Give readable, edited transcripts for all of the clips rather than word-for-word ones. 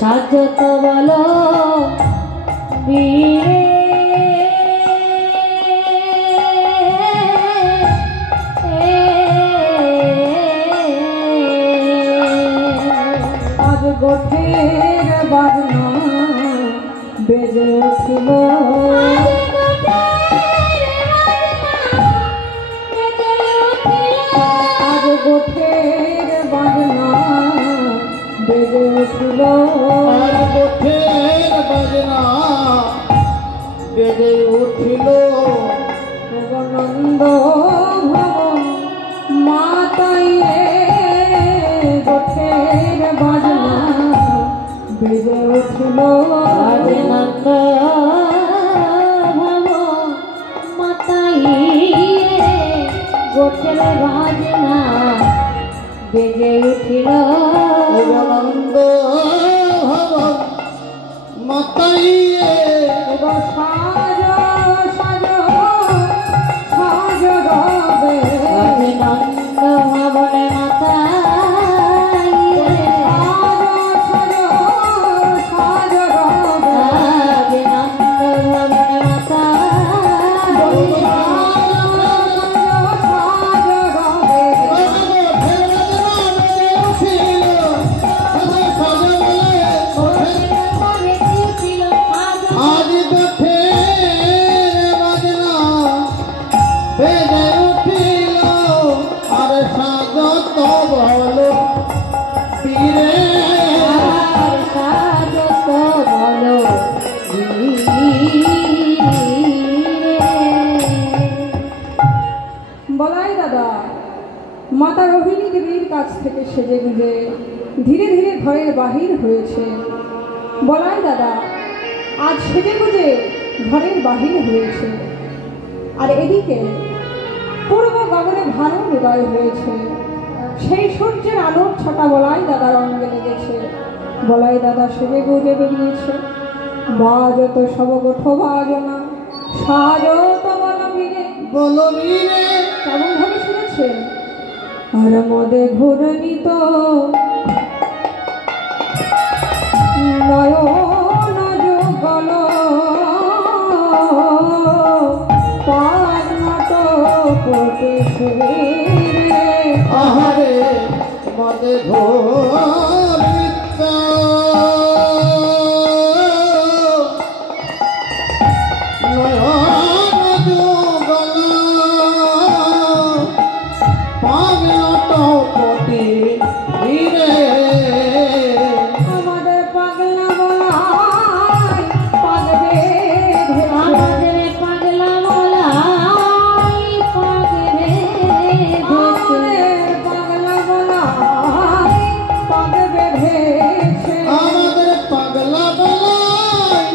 সাজত বলো বীরে আজ গোঠের বাজনা বেজে উঠিল আজ গোঠের বাজনা বেজে উঠিল আর গোঠের বাজনা বেজে উঠিল নন্দ ভবন মাতাইয়ে গোঠের বাজনা বেজে উঠিল আজ নন্দ ভব মাতাইয়ে গোঠের বাজনা বেজে উঠিল আনন্দ ভবন মাতাইয়ে সাজ সাজ সাজ রবে আজ নন্দ ভবনে মাতাইয়ে সাজ সাজ রবে আজ নন্দ ভবনে মাতাইয়ে আজ গোঠের বাজনা বেজে উঠিল আর স্বাগত বলো বীরে আর সাজত বলো বলাই দাদা মাতা রোহিণী দেবীর কাছ থেকে সেজে গুজে ধীরে ধীরে ঘরের বাহির হয়েছে। বলাই দাদা আজ সেজে গুজে ঘরের বাহির হয়েছে, আর এদিকে পূর্ব গগনে ভালো উদয় হয়েছে। সেই সূর্যের আলোর ছটা বলাই দাদার অঙ্গে লেগেছে। বলাই দাদা সেজে গুজে বেরিয়েছে। বাজত সব গোঠ বাজনা সাজত বলবীরে বলো বীরে কেমন ভাবে শুনেছে? আর মদে ঘূর্ণিত নয়ন যুগল পার্ণত কোটেশে আহারে মদে ঘোরিত নয়ন যুগল পাগলত কোটি বীরে আমাদের পাগলা বলাই পাগবে আমাদের পাগলা বলাই পাগবে আমাদের পাগলা বলাই পাগবে ভেসে আমাদের পাগলা বলাই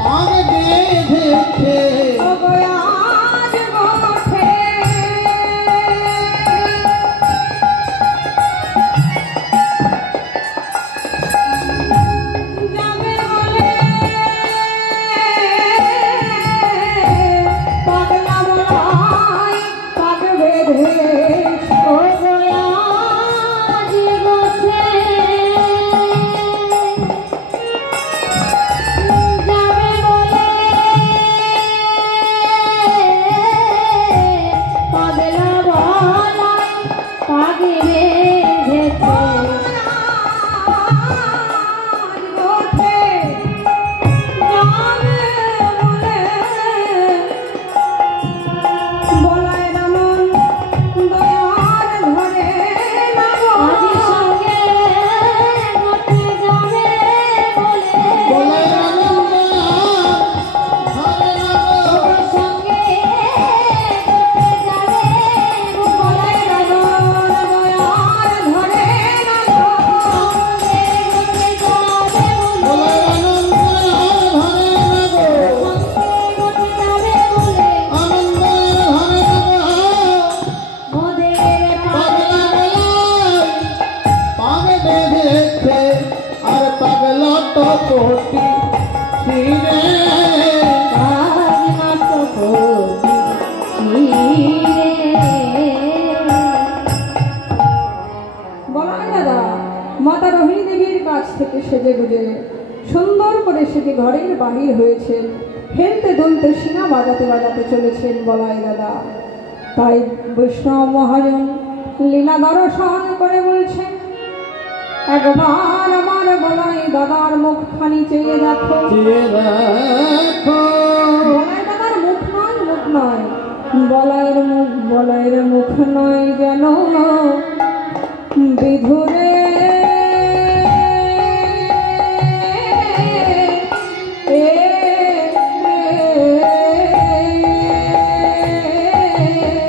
পাগ বেঁধেছে অবয়াজ গোঠে যাবে বলে পাগলা বলাই পাগ বেঁধেছে ও গোয়াজ গোছে যাবে বলে পাগলা বলাই পাগে বেঁধেছে আজি সঙ্গে ঘটে যাবে বলে বলে আনন্দ হরে রাম সঙ্গে ঘটে যাবে বলে কোটি ছিরে বলাই দাদা মাতা রোহিণী দেবীর কাছ থেকে সেজে গুজে সুন্দর করে সেজে ঘরের বাহির হয়েছেন, হেলতে দুলতে সিনা বাজাতে বাজাতে চলেছেন বলাই দাদা। তাই বৈষ্ণব মহাজন লীলা দর্শন করে বলছেন, একবার আমার বলাই দাদার মুখখানি চেয়ে দেখো। বলাই দাদার মুখ নয়, বলাইয়ের মুখ নয় যেন বিধুরে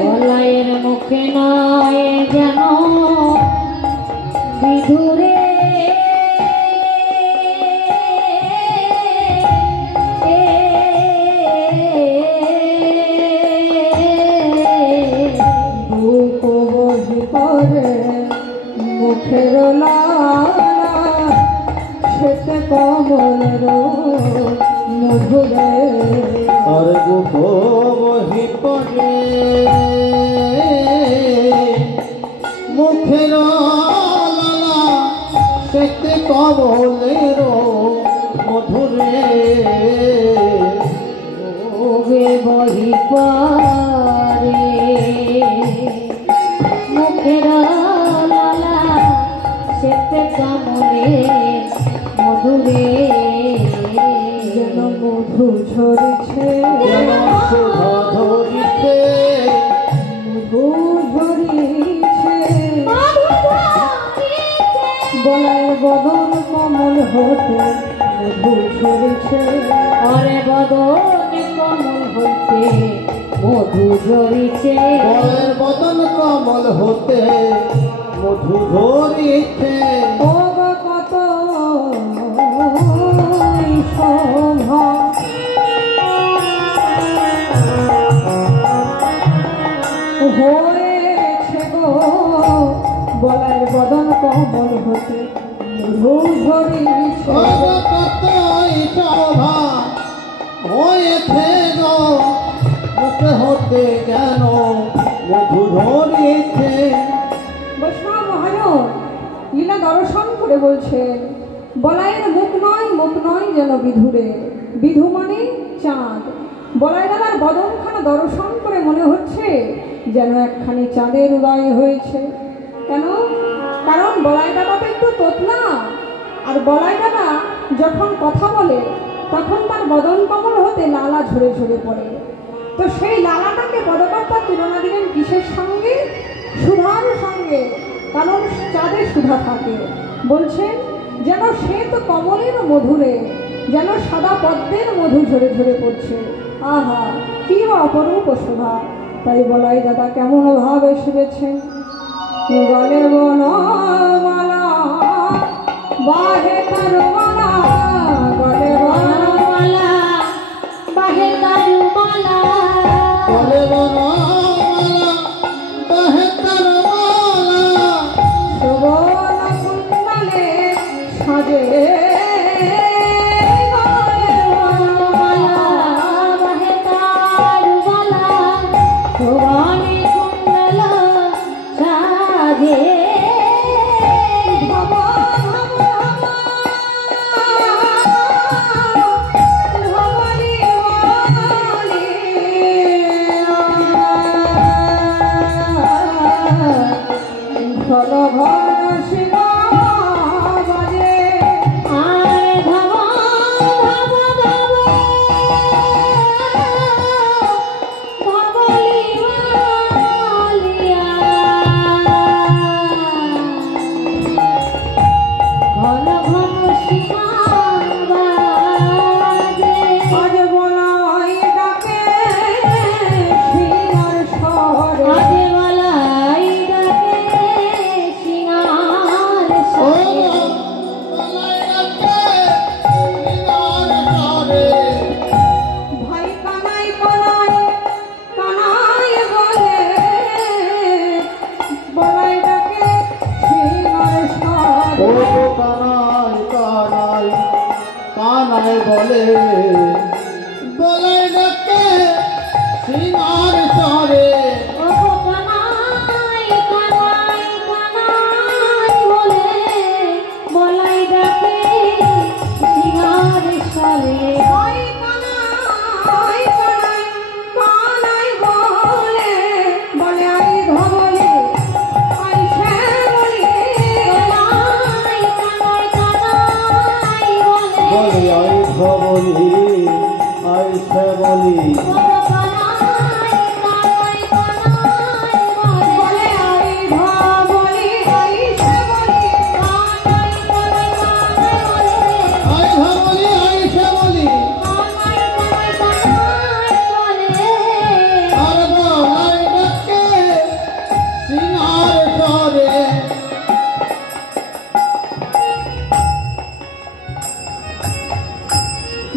বলাইয়ের মুখে নয় যেন বিধুরে বুক বহি করে মুখের লালা সেতে কমলের মধুরে আর বুক বহি পড়ে মুখের লালা সেতে কমলের মধুরে ওগে বহি পারে মুখের লালা সেতে কমলে মধুরে যেন মধু ঝরেছে যেন শোভা ধরিতে মধু ঝরিছে বলায় বদন কমল হতে মধু ঝরেছে অরে বদন কমল হইতে মধু ঝরিছে বলের বদন কমল হতে মধু ধরিতে ও গো কত শোভা হয়েছে গো বলায় বদন কমল হতে মধু ঝরিছে কতই শোভা হয়েছে গো মুখে হতে কেন মধু ধরিতে বৈষ্ণব মহাজন লীলা দর্শন করে বলছেন, বলাইয়ের মুখ নয় যেন বিধুরে, বিধু মানে চাঁদ। বলাই দাদার বদনখানা দর্শন করে মনে হচ্ছে যেন একখানি চাঁদের উদয় হয়েছে। কেন? কারণ বলাই দাদা তো একটু তোতলা, আর বলাই দাদা যখন কথা বলে তখন তার বদন কমল হতে লালা ঝরে ঝরে পড়ে। তো সেই লালাটাকে পদকর্তা তুলনা দিলেন কিসের সঙ্গে? সুধার সঙ্গে, কারণ চাঁদে সুধা থাকে। বলছেন যেন সে তো কমলের মধুরে, যেন সাদা পদ্মের মধু ঝরে ঝরে পড়ছে। আহা, কি অপরূপ শোভা! তাই বলাই দাদা কেমন ভাবে শুনেছেন, গলে বনমালা বাহে কারমালা, গলে বনমালা বাহে কারুমালা বলে বনমালা বাহে কারমালা সুবর্ণ কুণ্ডলে সাজে বনমালা বাহে কারুমালা ভবানী কুণ্ডল সাজে ঘন ঘন শিবা বাজে আয় ধাম ধাম ধাম ধবলিয়া ঘন ঘন শিখান বাজে আজ বলাই ডাকে শিলার স্বরে আজে বলাই ডাকে সিনার ও সরে বলাই রাখে নিদার করে ভাই কানাই কানাই কানাই বলে বলাই ডাকে শিলার ও স্বরে কানাই কানাই কানাই বলে বলাই ডাকে সিনার চরে ও কানাই কানাই কানাই বলে বলাই ডাকে বলে আই ধবলি আই শ্যামলি বলে আই ধবলি আই শ্যামলি আই ধবলি আই শ্যামলি আর বলাই ডাকে সিংহার স্বরে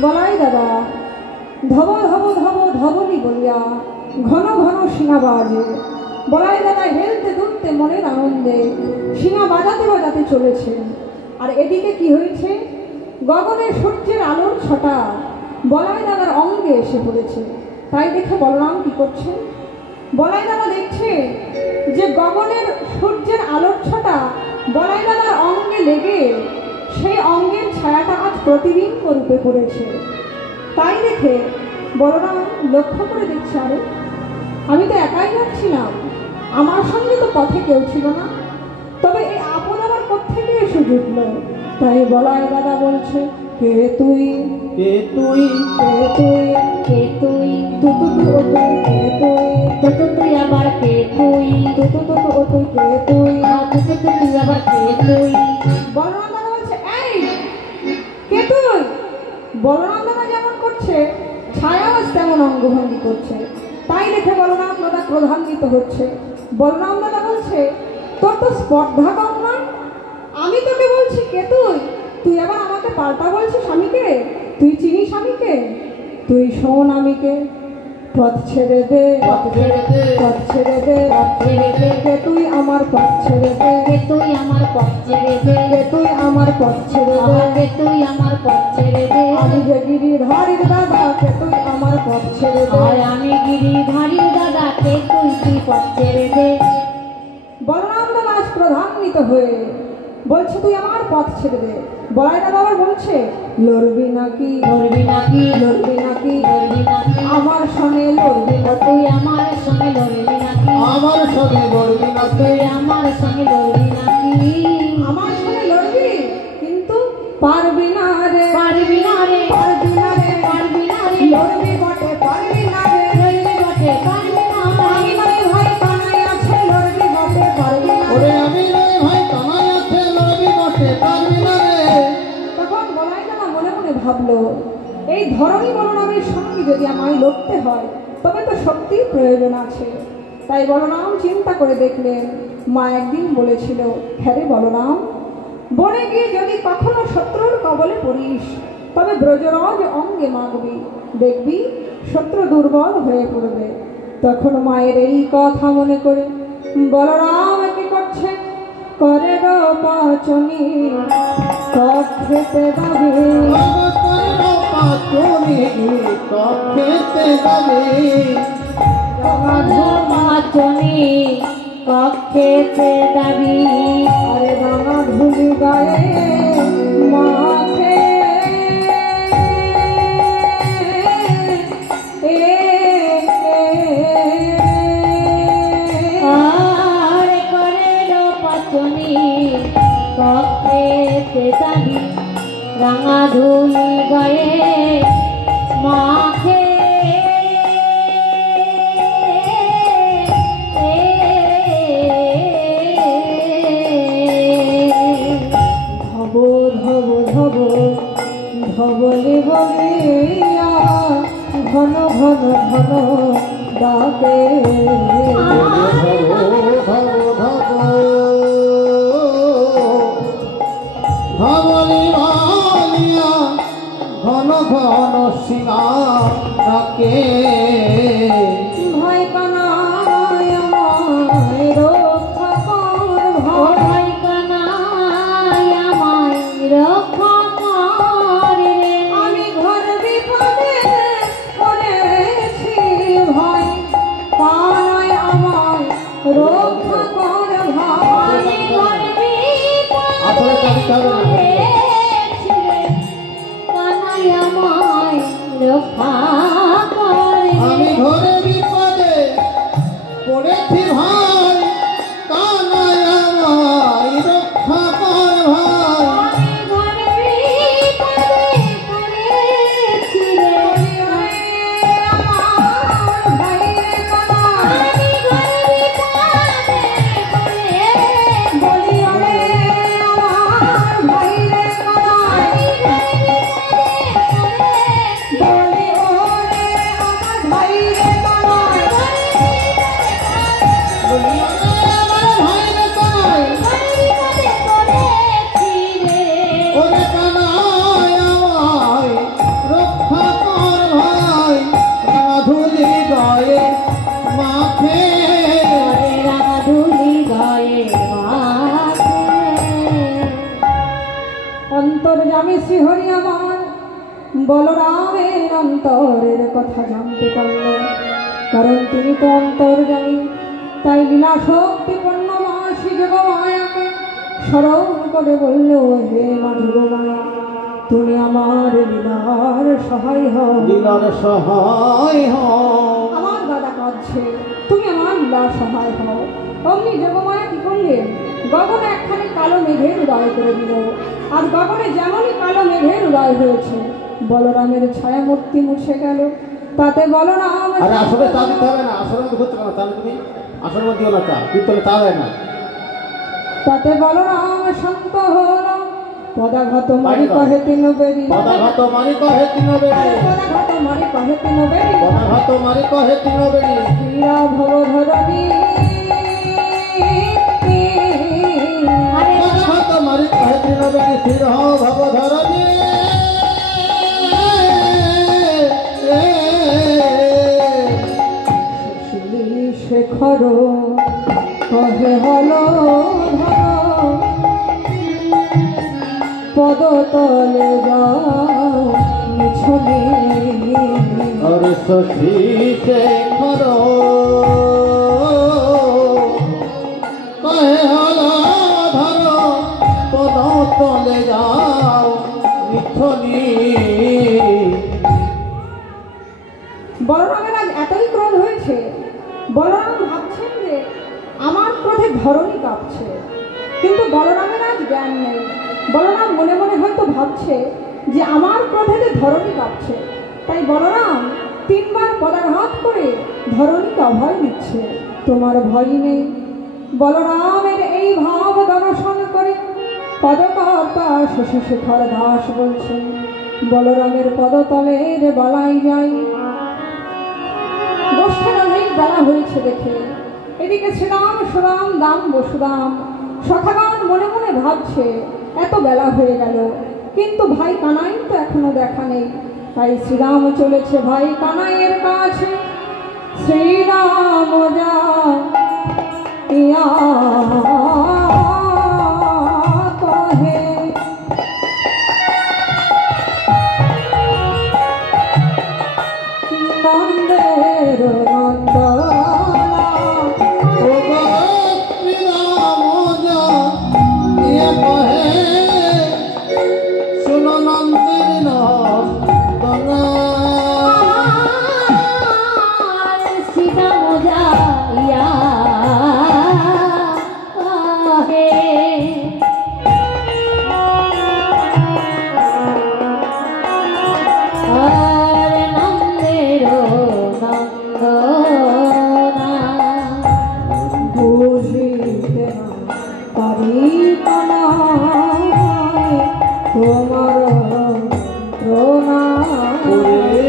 বলাই দাদা ধব ধব ধব ধবলি বলিয়া ঘন ঘন শিঙা বাজে। বলাই দাদা হেলতে দুলতে মনের আনন্দে শিঙা বাজাতে বাজাতে চলেছে। আর এদিকে কি হয়েছে, গগনে সূর্যের আলোর ছটা বলাই দাদার অঙ্গে এসে পড়েছে। তাই দেখে বলরাম কি করছে, বলাই দাদা দেখছে যে গগনের সূর্যের আলোর ছটা বলাই দাদার অঙ্গে লেগে সেই অঙ্গের ছায়াটা আজ প্রতিবিম্ব রূপে পড়েছে। তাই দেখে বলরাম লক্ষ্য করে দেখছে, আরে আমি তো একাই যাচ্ছিলাম, আমার সঙ্গে তো পথে কেউ ছিল না, তবে এই আপদ আবার কোত্থেকে এসে জুটল। তাই বলাই দাদা বলছে, কে তুই কে তুই কে তুই কে তুই তুতু তু ও তুই কে তুই তুতু তুই আবার কে তুই তুতু তু ও তুই কে তুই। তুতু তুই আবার কে তুই বলরাম দাদা বলছে, এই কে তুই। বলরাম দাদা যেমন করছে ছায়াবাস তেমন অঙ্গভঙ্গি করছে। তাই দেখে বলরাম দাদা ক্রোধান্বিত হচ্ছে। বলরাম দাদা বলছে, তোর তো স্পর্ধা কম নয়, আমি তোকে বলছি কে তুই, তুই আবার আমাকে পাল্টা বলছিস স্বামীকে। তুই চিনিস স্বামীকে, তুই শোন আমিকে। পথ ছেড়ে দে পথ ছেড়ে দে পথ ছেড়ে দে পথ ছেড়ে দে কে তুই আমার পথ ছেড়ে দে কে তুই আমার পথ ছেড়ে দে কে তুই আমার পথ ছেড়ে দে। কে তুই আমার পথ ছেড়ে দে আমি যে গিরিধারীর দাদা কে তুই আমার পথ ছেড়ে দে। আর আমি গিরিধারীর দাদা কে তুই পথ ছেড়ে দে। বলরাম দাদা আজ প্রধান্বিত হয়ে বলছে, তুই আমার পথ ছেড়ে দে। বলাই দাদা আবার বলছে, লড়বি নাকি লড়বি নাকি লড়বি নাকি লড়বি নাকি আমার সঙ্গে লড়বি না। তুই আমার সঙ্গে লড়বি নাকি আমার সঙ্গে লড়বি না তুই আমার সঙ্গে লড়বি নাকি আমার সঙ্গে লড়বি কিন্তু পারবি না রে পারবি না রে পারবি না রে পারবি না রে লড়বি বটে পারবি না রে। লড়বি বটে পারবি না আমি নয় ভাই কানাই আছে লড়বি বটে পারবি না রে। ওরে আমি নই ভাই কামাই আছে লড়বি বটে পারবি না রে। তখন বলাই দাদা মনে মনে ভাবলো, এই ধরনী বলরামের সঙ্গে যদি আমায় লড়তে হয় তবে তো শক্তির প্রয়োজন আছে। তাই বলরাম চিন্তা করে দেখলেন, মা একদিন বলেছিল, হ্যাঁ রে বলরাম, বনে গিয়ে যদি কখনো শত্রুর কবলে পড়িস তবে ব্রজরাজ অঙ্গে মাগবি, দেখবি শত্রু দুর্বল হয়ে পড়বে। তখন মায়ের এই কথা মনে করে বলরাম কি করছে, করে গো পাচনি খেতে যাবে। খেতে যাবে মাচনি কক্ষেতে দাবি আরে রাঙা ধুলি গায়ে মাখে আর করে পাচনি কক্ষেতে দাবি রাঙা ধুলি গায়ে মাখে ধব ধব ধব ধবলে বলিয়া ঘন ঘন ঘন ডাকে। ধবলি বালিয়া ঘন ঘন সিঙা ডাকে ভয় কানায় আমায় রক্ষা কর ভয়। ভয় কানাই আমায় রক্ষা করে রে আমি ঘর বিপদে পড়েছি ভয় কানায় আমায় রক্ষা কর ভয়। আমি ঘর আসলে কবিতা হবে না। কানাই আমায় রক্ষা করে আমি ঘরে বিপদে পড়েছি ভাই কানাই আমায় রক্ষা কর ভাই। আমি ঘর বিপদে শ্রীহরি আমার বলরামের অন্তরের কথা জানতে পারল, কারণ তিনি তো অন্তর্যামী। তাই লীলা শক্তিপূর্ণ মা শ্রী যোগমায়াকে স্মরণ করে বলল, হে মা যোগমায়া, তুমি আমার লীলার সহায় হও, লীলার সহায় হও। আমার দাদা কাঁদছে, তুমি আমার লীলার সহায় হও। অমনি যোগমায়া কি করলেন, গগনে একখানি কালো মেঘের উদয় করে দিল। আর গগনে যেমনই কালো মেঘের উদয় হয়েছে, বলরামের ছায়ামূর্তি মুছে গেল। তাতে বলরাম আরে আসলে চা দিতে হবে না, আসলে মধ্যে করতে পারো, তাহলে তুমি আসলে মধ্যে দিও না, চা কীর্তনে চা দেয় না। তাতে বলরাম শান্ত হল। পদাঘাত মারি কহে তিন বেরি, পদাঘাত মারি কহে তিন বেরি, পদাঘাত মারি কহে তিন বেরি, পদাঘাত মারি কহে তিন বেরি। শ্রীরা ভবধরণী পদাঘাত মারি কহে তিন বেরি, স্থির হও ভবধরণী। শেখর কহে হল ধর, পদতলে যাও মিছনে। अरे सखी से करो कहे हला धरो पद तले जाओ मिथनी। বলরামের আজ এতই ক্রোধ হয়েছে, বলরাম ভাবছেন যে আমার ক্রোধে ধরণী কাঁপছে, কিন্তু বলরামের আজ জ্ঞান নেই। বলরাম মনে মনে হয়তো ভাবছে যে আমার ক্রোধে যে ধরণী কাঁপছে, তাই বলরাম তিনবার পদাঘাত করে ধরণীকে অভয় দিচ্ছে, তোমার ভয় নেই। বলরামের এই ভাব দর্শন করে পদকর্তা শশীশেখর দাস বলছেন, বলরামের পদতলের বালাই যাই। গোষ্ঠীর অনেক বেলা হয়েছে দেখে এদিকে শ্রীরাম সুরাম দাম বসুরাম সখাগণ মনে মনে ভাবছে এত বেলা হয়ে গেল, কিন্তু ভাই কানাই তো এখনো দেখা নেই। তাই শ্রীরাম চলেছে ভাই কানাইয়ের কাছে। শ্রীরাম যা ইয়া কহে, নন্দের নন্দনা ओ श्री राम जा ये कहे सुनो नंदिर नंदना। सीता मोजाइया कहे, अरे नंदेरो नंदना বুঝিতে না পারি কানাই তোমার প্রণাম। ওরে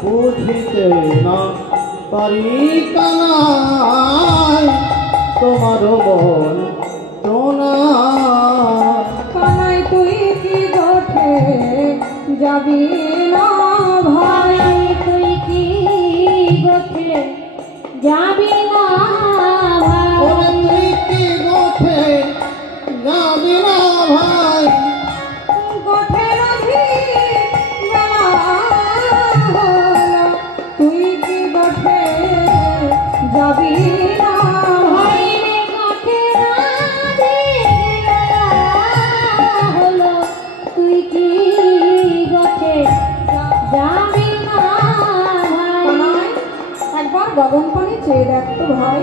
বুঝিতে না পারি কানাই তোমার বল টোনা। কানাই তুই কি গোঠে যাবি না ভাই, ভাই তুই কি গোঠে যাবি না ওরে ভাই, তুই কি গোঠে যাবি না ভাই। গোঠে রাধি বেলা হলো, তুই কি গোঠে যাবি না ভাই। ভাই রে গোঠে রাধে বেলা হলো, তুই কি গোঠে যাবি না ভাই। কানাই, একবার গগন পানে চেয়ে দেখ তো ভাই,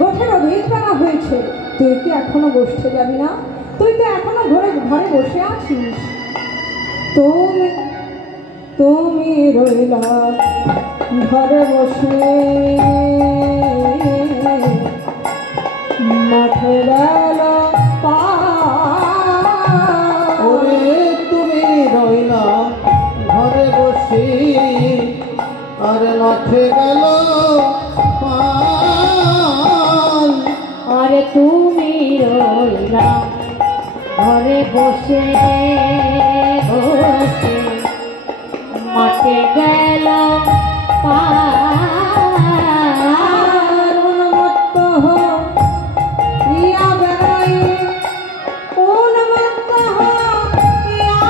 গোঠের অধিক বেলা হয়েছে, তুই কি এখনো বসতে যাবি না? তুই তো এখনো ঘরে ঘরে বসে আছিস। তুমি তুমি রইলা ঘরে বসে, মাঠে গেল ওরে তুমি রইলা ঘরে বসি আর মাঠে গেল পাল। আরে তুমি রইলা ঘরে বসে বসে, মাঠে গেল পার। উন্মত্ত ইয়া বেড়াই, উন্মত্ত ইয়া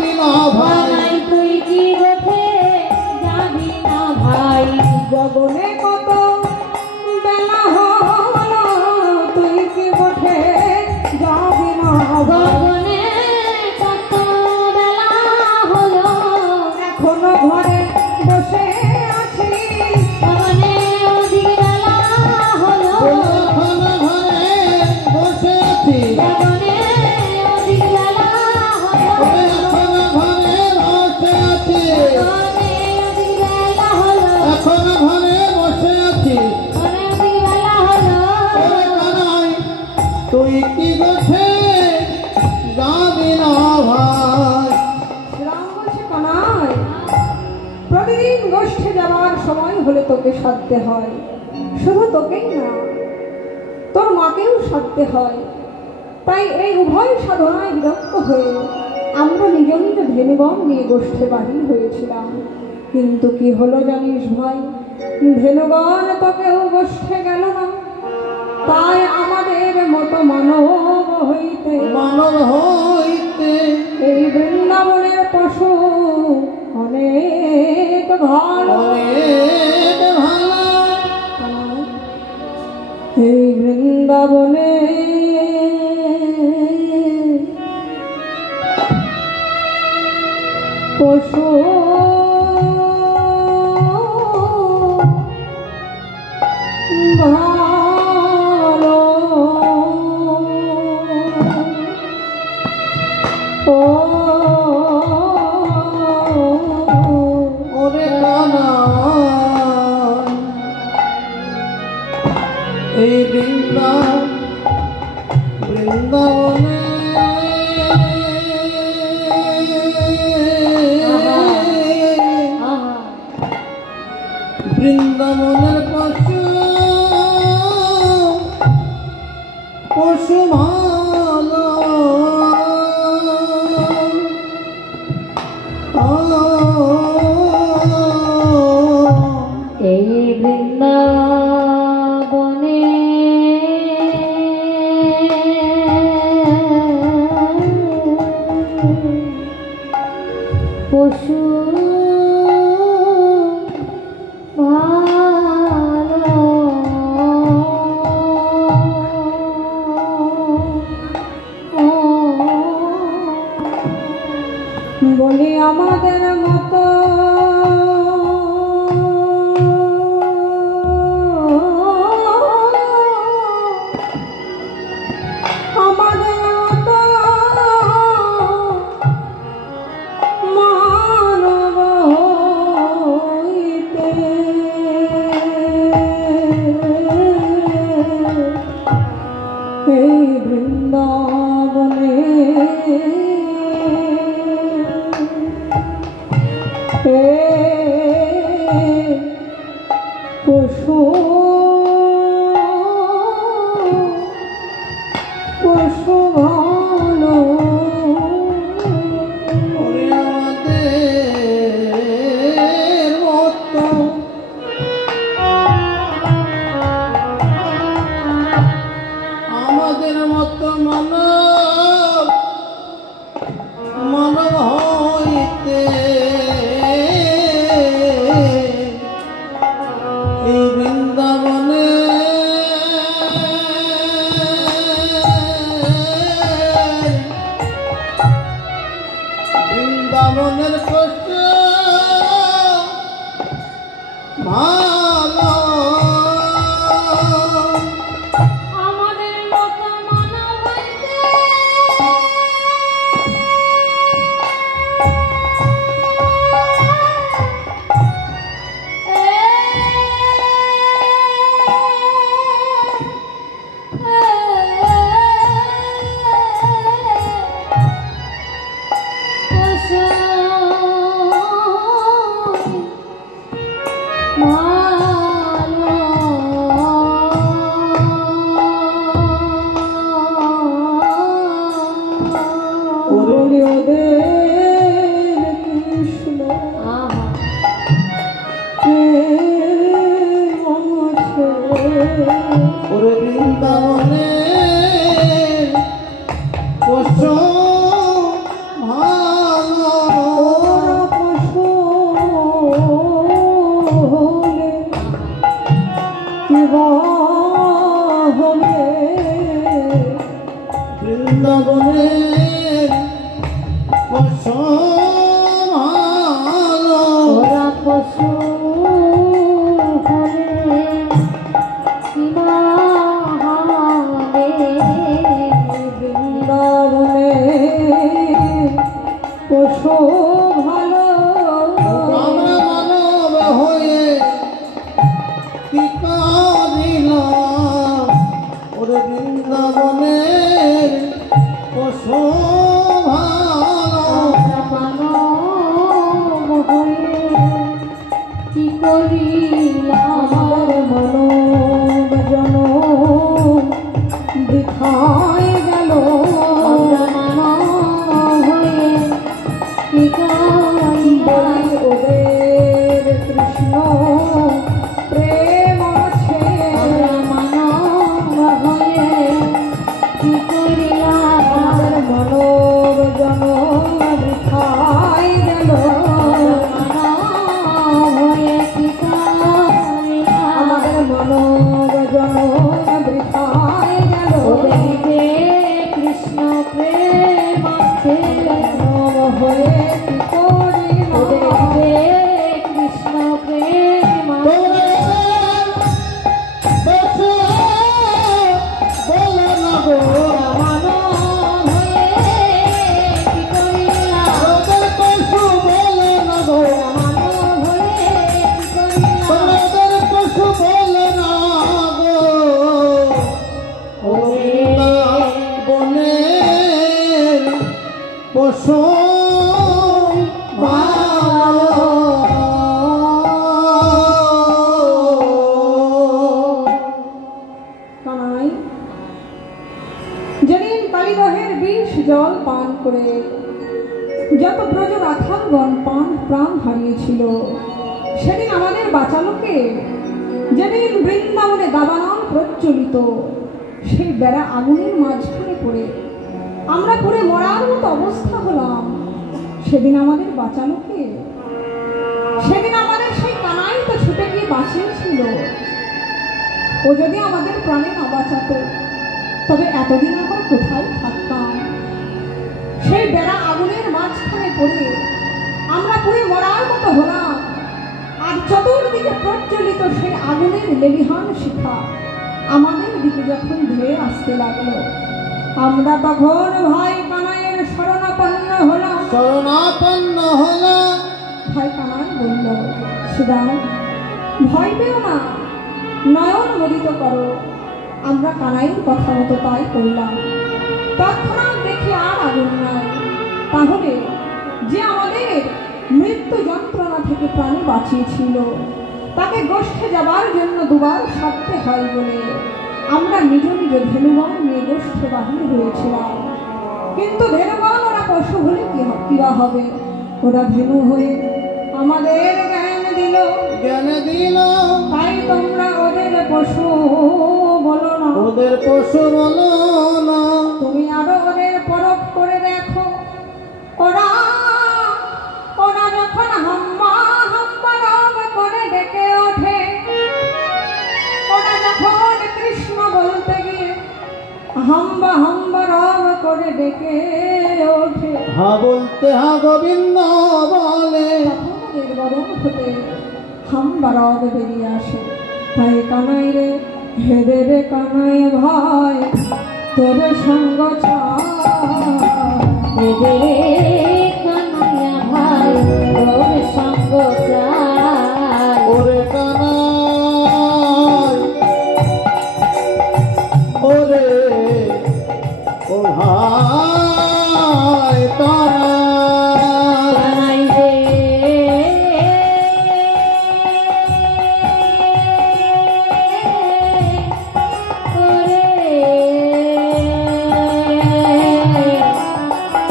যাবি না ভাই বানাই তুই কি গোঠে যাবি না ভাই গগনে কত বেলা হলো তুই কি ওঠে যাবি না ভাই গগনে কত বেলা হলো এখনো ঘরে বসে আছি গগনে অধিক বেলা হলো এখনো ঘরে বসে আছি গগনে অধিক বেলা হলো এখনো ঘরে বসে আছি গগনে অধিক বেলা হলো এখনো ঘরে বসে আছি গগনে অধিক বেলা হলো ওরে কানাই তুই কি গোঠে যাবি না ভাই রাম বলছে কানাই প্রতিদিন গোষ্ঠে যাওয়ার সময় হলে তোকে সাধতে হয় শুধু তোকেই না তোর মাকেও সাধতে হয় তাই এই উভয় সাধনায় বিরক্ত হয়ে আমরা নিজ নিজ ধেনুগণ নিয়ে গোষ্ঠে বাহির হয়েছিলাম কিন্তু কি হলো জানিস ভাই ধেনুগণ তো কেউ গোষ্ঠে গেল না তাই আমাদের মতো মানব হইতে মানব হইতে এই বৃন্দাবনের পশু অনেক ভালো অনেক ভালো এই বৃন্দাবনে পশু ভালো ওরে কানাই এই বৃন্দাবনে বৃন্দাবনের পশু পশু ভালো এই বৃন্দাবনে পশু ভালো বলি আমাদের মতো আমাদের মতো মানব হইতে এই বৃন্দাবনে পশু পশু ভালো ওরে আমাদের মতো আমাদের মতো মানব হইতে এই বৃন্দাবনে বৃন্দাবনের কষ্ট ভালো আমাদের মতো মানব হইতে বলি ওদের কৃষ্ণ ওরে বৃন্দাবনে পশু ভালো বৃন্দাবনের পশু ভালো ওরা পশু হলে কিবা হবে বৃন্দাবনে পশু ভালো আমরা মানব হয়ে কি করিলাম ওরে বৃন্দাবনের পশু ভালো মানব হয়ে কি করিলাম আমার মানব জনম বৃথায় গেল আমরা মানব হয়ে কি করিলাম বলি ওদের কৃষ্ণ প্রেম আছে আমরা মানব হয়ে কি করিলাম আমার মানব জনম বৃথায় গেল আমাদের মানব জনম বৃথায় গেল কৃষ্ণ প্রেম আছে মানব হয়ে কি করিলাম কৃষ্ণ প্রেম পশু বলে না গো মানব হয়ে কি করিলাম ওদের পশু বলে না গো মানব হয়ে কি করিলাম ওদের পশু বলে না গো ও বৃন্দাবনের পশু কানাই যেদিন কালীদহের বিষ জল পান করে যত ব্রজ রাখালগণ প্রাণ হারিয়েছিল সেদিন আমাদের বাঁচালো কে? যেদিন বৃন্দাবনে দাবানল প্রজ্বলিত সেই বেড়া আগুনের মাঝখানে পড়ে আমরা পড়ে মরার মতো অবস্থা হলাম, সেদিন আমাদের বাঁচালো কে? সেদিন আমাদের সেই কানাই তো ছুটে গিয়ে বাঁচিয়েছিল। ও যদি আমাদের প্রাণে না বাঁচাতো তবে এতদিন আমরা কোথায় থাকতাম? সেই বেড়া আগুনের মাঝখানে পড়ে আমরা পুড়ে মরার মতো হলাম, আর চতুর্দিকে প্রজ্বলিত সেই আগুনের লেলিহান শিখা আমাদের দিকে যখন ধেয়ে আসতে লাগলো, আমরা তখন ভাই কানাইয়ের শরণাপন্ন হলাম। শরণাপন্ন হলো ভাই কানাই বলল, সুদাম ভয় পেও না, নয়ন মোদিত করো। আমরা কানাইয়ের কথা মতো তাই করলাম। তৎক্ষণাৎ দেখি আর আগুন নাই। তাহলে যে আমাদের মৃত্যু যন্ত্রণা থেকে প্রাণ বাঁচিয়েছিল তাকে গোষ্ঠে যাবার জন্য দুবার সারতে হয় বলে আমরা নিজ নিজ ধেনুগণ নিয়ে গোষ্ঠে বাহির হয়েছিলাম। কিন্তু ধেনুগণ ওরা পশু হলে কিবা হবে? ওরা ধেনু হয়ে আমাদের জ্ঞান দিল, জ্ঞানে দিল তাই তোমরা ওদের পশু বলো না। ওদের পশু বলো না। তুমি আরো ওদের পরখ করে দেখো, ওরা ওরা যখন হাম্বা হাম্বা রব করে ডেকে ওঠে, ওরা যখন কৃষ্ণ বলতে গিয়ে হাম্বা হাম্বা রব করে ডেকে ওঠে, হা বলতে হা গোবিন্দ বলে তখন ওদের বরণ হতে হাম্বা রব বেরিয়ে আসে। তাই কানাই রে, হেরে রে কানাই ভাই, তোর সঙ্গ চায় কানাইয়া ভাই তোর সঙ্গ চাই ওরে কানাই ওরে ও ভাই কানাই কানাই রে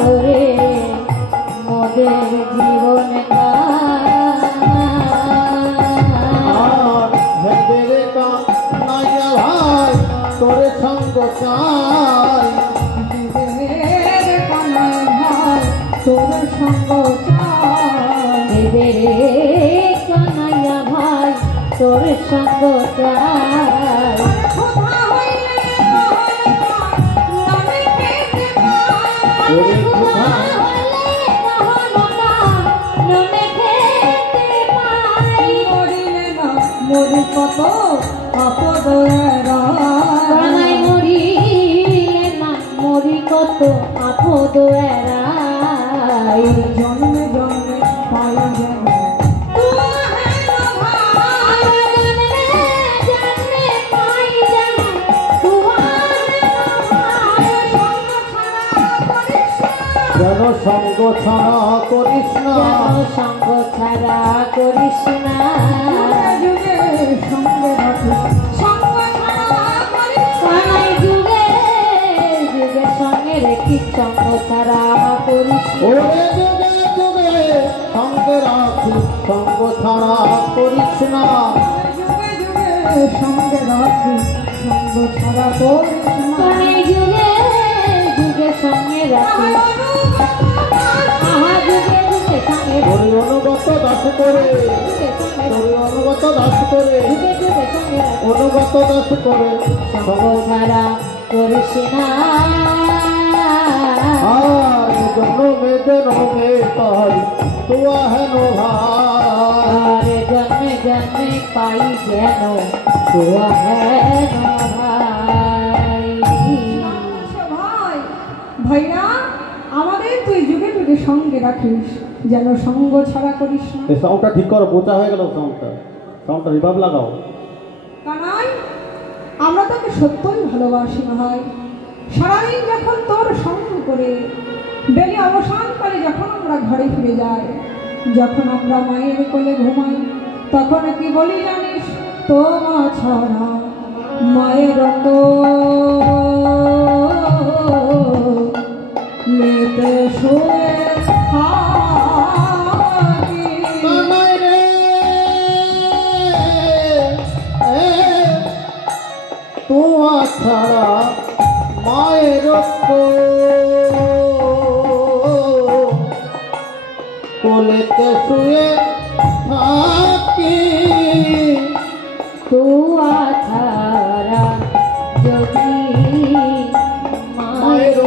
ওরে মোদের জীবন আর হেদের কানাইয়া ভাই তোর সঙ্গ চাই রে কানাই ভাই, তোর সঙ্গ চায় কানাইয়া ভাই তোর সঙ্গ চাই খোদা হইলে নামে পেতে পাই। ওরে ধোঁয়া মরিলে না মরি কত আপদ কানাই মরিলে না মরি কত আপদ এড়াই জন্মে জন্মে পাই যেন যেন সঙ্গ ছাড়া করিস না সঙ্গ ছাড়া করিস না যুগে সঙ্গে রাখিস সঙ্গ ছাড়া করিস না। কানাই যুগে যুগে সঙ্গে রেখিস সঙ্গ ছাড়া করিস না ওরে যুগে যুগে সঙ্গে রাখিস সঙ্গ ছাড়া করিস না যুগে যুগে সঙ্গে রাখিস সঙ্গ ছাড়া করিস না। কানাই যুগে যুগে সঙ্গে রাখিস আহা যুগে যুগে সঙ্গে তোর অনুগত দাস করে তোর অনুগত দাস করে যুগে যুগে সঙ্গে রাখিস অনুগত দাস করে সঙ্গ ছাড়া করিস না আর জন্মে জন্মে পাই তুয়া হেন ভাই আরে জন্মে জন্মে পাই যেন তোয়া হেন ভাই ভাই ভাইরা আমাদের তুই যুগে যুগে সঙ্গে রাখিস যেন সঙ্গ ছাড়া করিস না। এই সাউন্ডটা ঠিক করো, বোঝা হয়ে গেল সাউন্ডটা রিভাব লাগাও। কানাই আমরা তোকে সত্যই ভালোবাসি ভাই। সারাদিন যখন তোর সঙ্গ করে বেলি অবসানকালে যখন আমরা ঘরে ফিরে যাই, যখন আমরা মায়ের কোলে ঘুমাই, তখন কি বলি জানিস? তোমা ছাড়া মায়ের লেতে শুয়ে থাকি। কানাই রে, তুয়া ছাড়া মায়ের কোলেতে শুয়ে থাকি। তোয়া ছাড়া যদি মায়ের মায়ের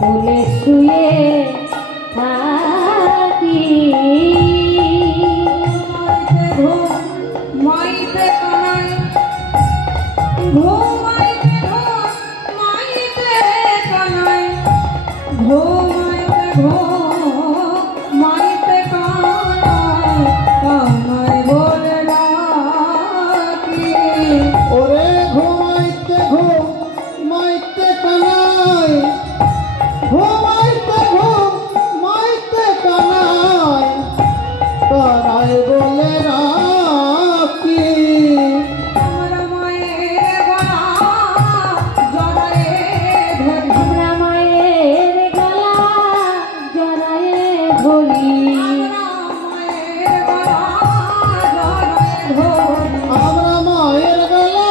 কোলে শুয়ে থাকি মাইতে কানাই ঘুমাইতে মাইতে কানাই ঘুমাইতে মাইতে কানাই কানাই বলে ডাকি। ওরে ঘুমাইতে ঘুমাইতে কানাই, ঘুমাইতে ঘুমাইতে কানাই, কানাই বলে রাখি। আমরা মায়ের গলা জড়ায়ে ধরি, আমরা মায়ের গলা জড়ায়ে ধরি আমরা মায়ের গলা জড়ায়ে ধরি। আমরা মায়ের গলা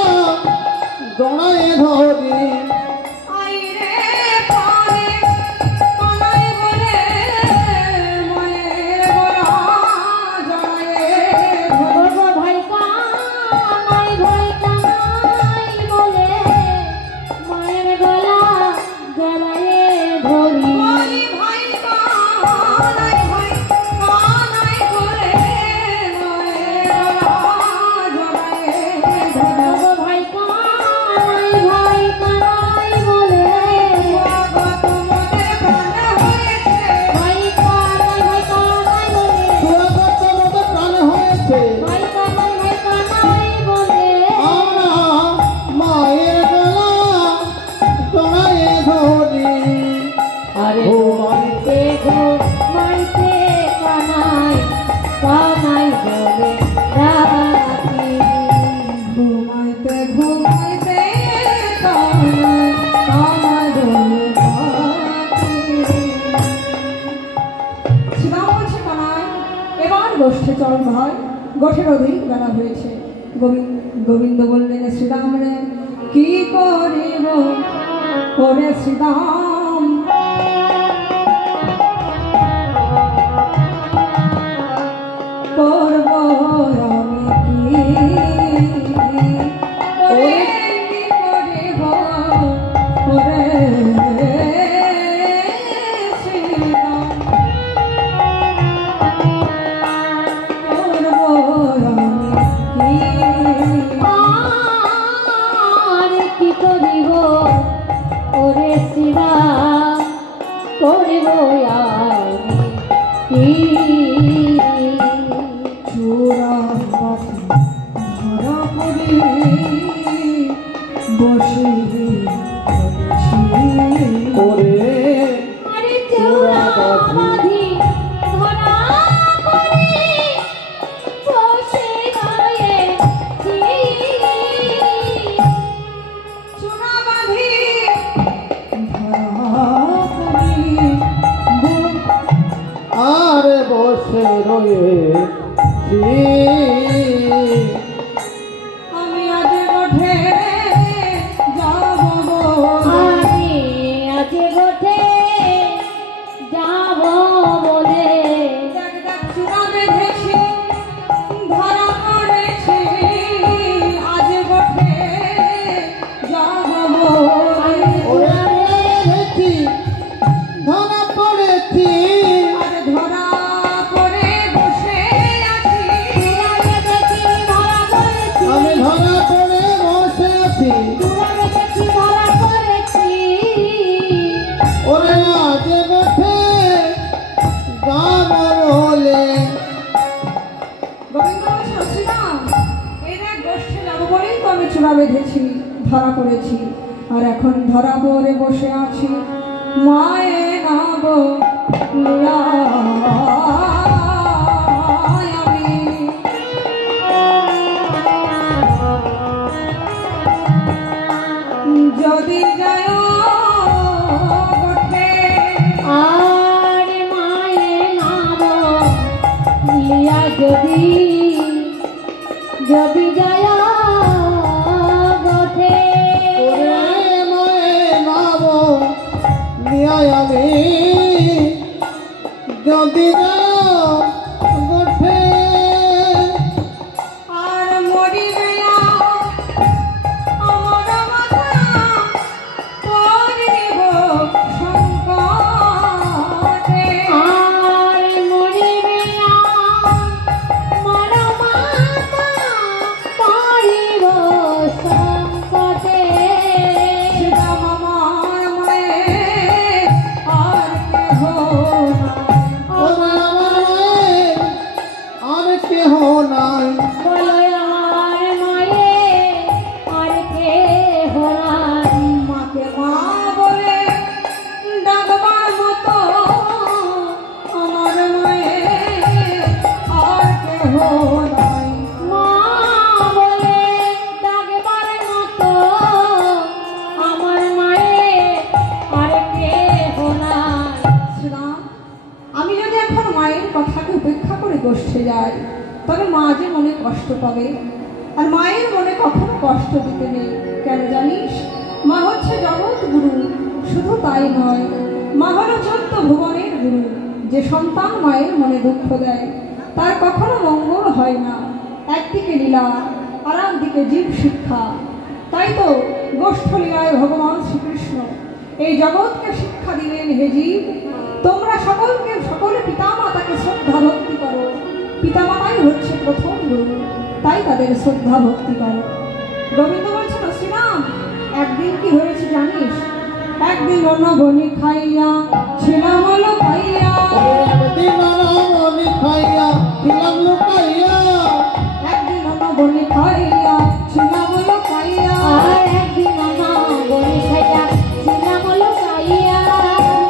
জড়ায়ে ধরি। আইরে পারে কানাই বলে মায়ের গলা জড়ায়ে ধরি। ওগো ভাই কানাই বলে মায়ের গলা জড়ায়ে ধরি ভাই ভাই কানাই বলে মায়ের গলা জড়ায়ে ধরি। ওগো ভাই কানাই বলে স্বাগত মোদের প্রাণে হয়েছে, ভাই কানাই বলে স্বাগত মোদের প্রাণে হয়েছে। ভাই কানাই বলে আমরা মায়ের গলা জড়ায়ে ধরি। আরে ঘুমাইতে কানাই বলে রাখি ঘুমাইতে কানাই বলে ডাকি। শ্রীরাম বলছে কানাই এবার গোষ্ঠে চল ভাই, গোষ্ঠের অধিক বেলা হয়েছে। গোবিন্দ বললেন শ্রীরাম রে কি করিব ওরে শ্রীরাম, করব আমি কি ওরে কি করিব ওরে বসে রয়েছি আমি আজ গোঠে যাব আমি আজ গোঠে যাব বলে চূড়া বেঁধেছি ধরা পড়েছি আজ গোঠে যাব ওরে দেখি ধরা পড়েছি আর ধরা পড়ে বসে আছি আমি দেখি ধরা পড়েছি আমি ধরা পড়ে বসে আছি আমি দেখি ধরা পড়েছি ওরে আজ গোঠে যাব বলে গোবিন্দ বলছে শ্রীরাম এই দেখ গোষ্ঠে যাবো বলেই তো আমি চূড়া বেঁধেছি ধরা পড়েছি আর এখন ধরা পড়ে বসে আছি মায়ে নাব আমি যদি যায় গোঠে আর মায়ে নাম লিয়া যদি যদি যায় গোঠে ওরে ময়ে নাব নিয়ায় আমি যদি যাও গোঠে আর মরিবে না আমার মাথা পড়িব সংকটে আর মরিবে না মর মাতা পড়িব সংকটে শ্রীরাম আমার মায়ে আর কেহ ওরে আমার মায়ের আর কেহ নাই বলো আমার মায়ে আর কে হরাই মাকে মা বলে ডাকবার মতো আমার মায়ে আর কেহ নাই মা বলে ডাকবার মতো আমার মায়ে আর কে হরাই শ্রীরাম আমি যদি এখন মায়ের কথাকে উপেক্ষা করে গোষ্ঠে যাই তবে মা যে মনে কষ্ট পাবে আর মায়ের মনে কখনো কষ্ট দিতে নেই কেন জানিস মা হচ্ছে জগৎ গুরু শুধু তাই নয় মা হলো 14 ভুবনের গুরু যে সন্তান মায়ের মনে দুঃখ দেয় তার কখনো মঙ্গল হয় না একদিকে লীলা আর একদিকে জীব শিক্ষা তাই তো গোষ্ঠলীলায় ভগবান শ্রীকৃষ্ণ এই জগৎকে শিক্ষা দিলেন হে জীব তোমরা সকলে পিতামাতাকে শ্রদ্ধা ভক্তি করো পিতামাতাই হচ্ছে প্রথম গুরু তাই তাদের শ্রদ্ধা ভক্তি করো গোবিন্দ বলছেন শ্রীরাম একদিন কি হয়েছে জানিস একদিন অন্য বনি খাইয়া ছিলাম হলো খাইয়া একদিন মনি খাইয়া ছিলাম লুকাইয়া একদিন অন্য বনি খাইয়া ছিলাম হলো খাইয়া আর একদিন আমার বনি খাইয়া ছিলাম লুকাইয়া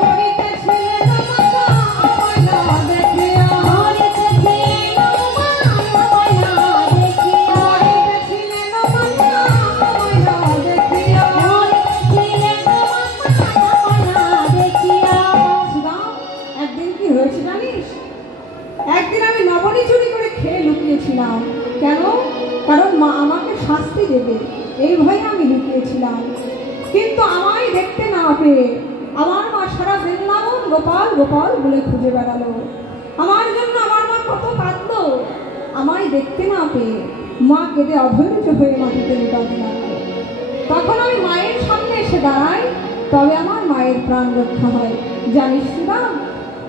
বনিতে ছিলেন মাতা আমায় না দেখিয়া মরিতে ছিল আমায় না দেখিয়া বনিতে ছিলেন মাতা আমায় না দেখিয়া মরিতে ছিলেন আমায় না দেখিয়া শ্রীরাম একদিন কি হয়েছে জানিস একদিন আমি নবনী চুরি করে খেয়ে লুকিয়েছিলাম কেন কারণ মা আমাকে শাস্তি দেবে এই ভয়ে আমি লুকিয়েছিলাম কিন্তু আমায় দেখতে না পেয়ে আমার মা সারা বৃন্দাবন গোপাল গোপাল বলে খুঁজে বেড়ালো আমার জন্য আমার মা কত কাঁদলো আমায় দেখতে না পেয়ে মা কেঁদে অধৈর্য হয়ে মাটিতে লুটাতে লাগলো তখন আমি মায়ের সামনে এসে দাঁড়াই তবে আমার মায়ের প্রাণ রক্ষা হয় জানিস না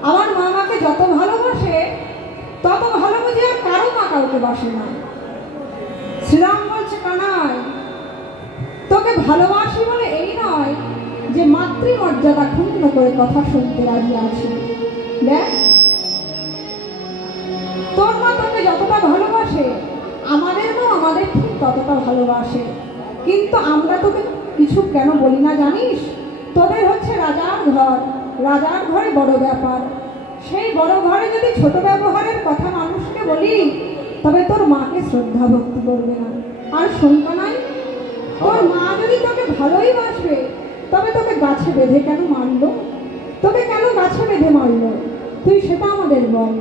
আমার মা আমাকে যত ভালোবাসে তত ভালো বুঝে আর কারো মা কাউকে বাসে না শ্রীরাম বলছে কানাই তোকে ভালোবাসি বলে এই নয় যে মাতৃমর্যাদা ক্ষুণ্ণ করে কথা শুনতে রাজি আছি দেখ তোর মা তোকে যতটা ভালোবাসে আমাদের মা আমাদের ঠিক ততটা ভালোবাসে কিন্তু আমরা তোকে কিছু কেন বলি না জানিস তোদের হচ্ছে রাজার ঘর রাজার ঘরে বড় ব্যাপার সেই বড় ঘরে যদি ছোট ব্যবহারের কথা মানুষকে বলি তবে তোর মাকে শ্রদ্ধা ভক্তি করবে না আর শুনবে নাই তোর মা যদি তোকে ভালোই বাসবে তবে তোকে গাছে বেঁধে কেন মারলো তোকে কেন গাছে বেঁধে মারলো তুই সেটা আমাদের বল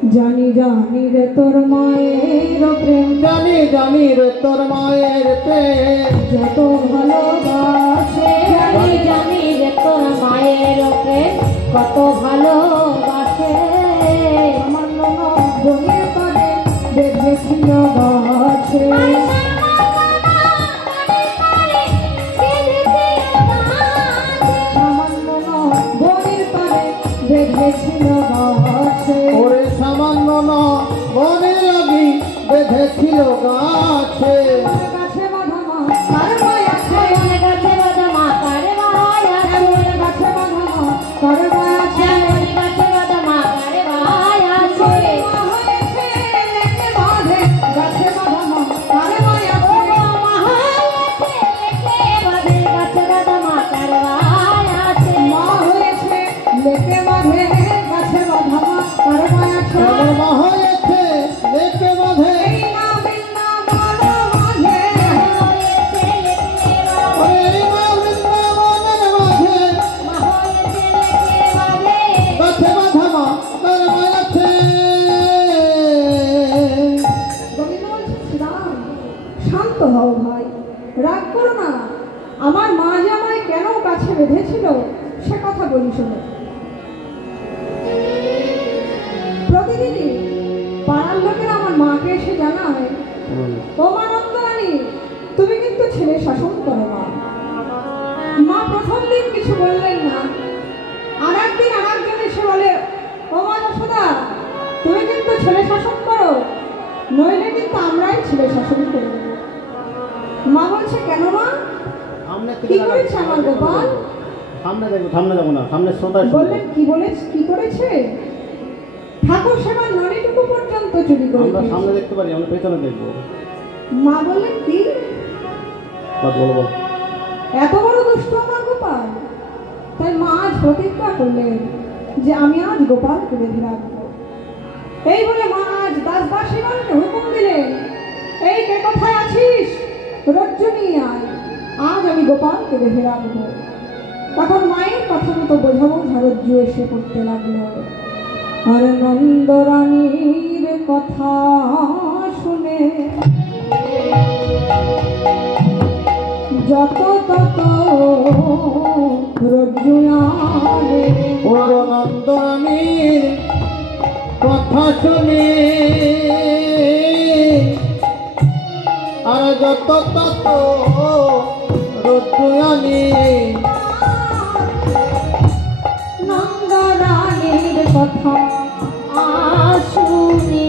জানি জানি রে তোর মায়ের প্রেম, জানি জানি রে তোর মায়ের প্রেম, যত ভালোবাসে। জানি জানি রে তোর মায়ের প্রেম কত ভালোবাসে। সামান্য বনের পারে বেঁধেছিল গাছে, সামান্য বনের পারে বেঁধেছিল গাছে। ওরে সামান্য না মনে লাগি বেঁধেছিল গাছে। গাছে বাঁধা মা তার মায়া আছে, গাছে বাঁধা মা কার মায়া আছে। গাছে বাঁধা মা তার মায়া আছে। গাছে বাঁধা মা কার মায়া আছে। মা হয়েছে লেকে বাঁধে, গাছে বাঁধা মা তার মায়া আছে। মা হয়েছে লেকে বাঁধে, গাছে বাঁধা মা কার মায়া আছে। মা হয়েছে লেকে বাঁধে, গাছে বাঁধা মা তার মায়া আছে। আমার মা হয়েছে লেকে বাঁধে, এই না বৃন্দাবন মাঝে, হয়েছে লেকে বাঁধে। ওরে এই মা বৃন্দাবনের মাঝে, মা হয়েছে লেকে বাঁধে। গাছে বাঁধা মা তার মায় আছে। গোবিন্দ বলছে, শ্রীরাম শান্ত হও ভাই, রাগ করো না। আমার মা যে আমায় কেন কাছে বেঁধেছিল সে কথা বলি শোনো। প্রতিদিনই পাড়ার লোকেরা আমার মাকে এসে জানায়, ও মা নন্দরানী তুমি কিন্তু ছেলে শাসন করো না। মা প্রথম দিন কিছু বললেন না, আর একদিন আর একজন এসে বলে, ও মা যশোদা তুমি কিন্তু ছেলে শাসন করো, নইলে কিন্তু আমরাই ছেলে শাসন করব। মা বলছে, কেন মা, কি করেছে আমার গোপাল? সামনে দেখবো, সামনে যাবো না, সামনে শ্রোতা বললেন, কি করেছে? ঠাকুর সেবার নড়িটুকু পর্যন্ত চুরি করে আমরা খেয়েছে। সামনে দেখতে পারি, আমরা পেছনে দেখবো। মা বললেন, কি বলবো এত বড় দুষ্ট আমার গোপাল? তাই মা আজ প্রতিজ্ঞা করলেন যে আমি আজ গোপালকে বেঁধে রাখবো। এই বলে মা আজ দাসদাসীগণকে হুকুম দিলেন, এই কে কোথায় আছিস, রজ্জু নিয়ে আয়, আজ আমি গোপালকে বেঁধে রাখবো। তখন মায়ের কথা মতো বোঝা বোঝা রজ্জু এসে পড়তে লাগলো। আর নন্দরানীর কথা শুনে যত তত রজ্জু আনে। নন্দরানীর কথা শুনে আর যত তত রজ্জুয়ানি। নন্দরানীর কথা শুনে